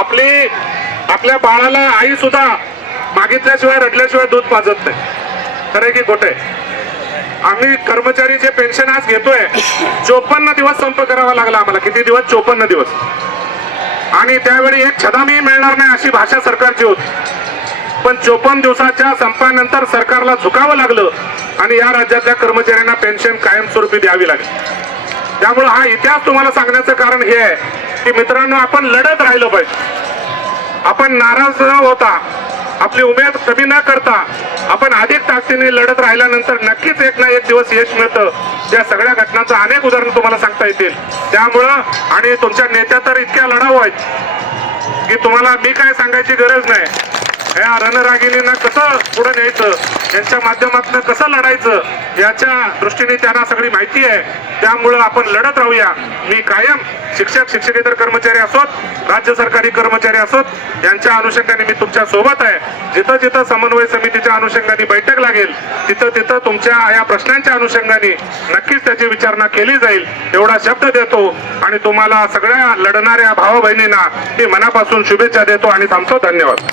आपल्या बाळाला आई सुद्धा मागितल्याशिवाय रडल्याशिवाय दूध पाजत नाही. खरं की खोटं आहे? आम्ही कर्मचारी जे पेन्शन आज घेतोय 54 दिवस संप करावा लागला आम्हाला. किती दिवस? 54 दिवस. आणि त्यावेळी एक छदामी मिळणार नाही अशी भाषा सरकारची होती. पण 54 दिवसाच्या संपानंतर सरकारला झुकावं लागलं आणि या राज्यातल्या कर्मचाऱ्यांना पेन्शन कायमस्वरूपी द्यावी लागली. त्यामुळे हा इतिहास तुम्हाला सांगण्याचं कारण हे आहे की मित्रांनो, आपण लढत राहिलं पाहिजे. आपण नाराज न होता, आपली उमेद कमी न करता आपण अधिक ताकदीने लढत राहिल्यानंतर नक्कीच एक ना एक दिवस यश मिळतं. त्या सगळ्या घटनांचं अनेक उदाहरण तुम्हाला सांगता येतील. त्यामुळं आणि तुमच्या नेत्या तर इतक्या लढाऊ आहेत की तुम्हाला मी काय सांगायची गरज नाही. या रणरागिणींना कसं पुढे न्यायचं, यांच्या माध्यमातून कसं लढायचं याच्या दृष्टीने त्यांना सगळी माहिती आहे. त्यामुळं आपण लढत राहूया. मी कायम शिक्षक, शिक्षकेतर कर्मचारी असोत, राज्य सरकारी कर्मचारी असोत, यांच्या अनुषंगाने मी तुमच्या सोबत आहे. जिथं जिथं समन्वय समितीच्या अनुषंगाने बैठक लागेल तिथं तिथं तुमच्या या प्रश्नांच्या अनुषंगाने नक्कीच त्याची विचारणा केली जाईल एवढा शब्द देतो. आणि तुम्हाला सगळ्या लढणाऱ्या भाऊ बहिणींना मी मनापासून शुभेच्छा देतो आणि थांबतो. धन्यवाद.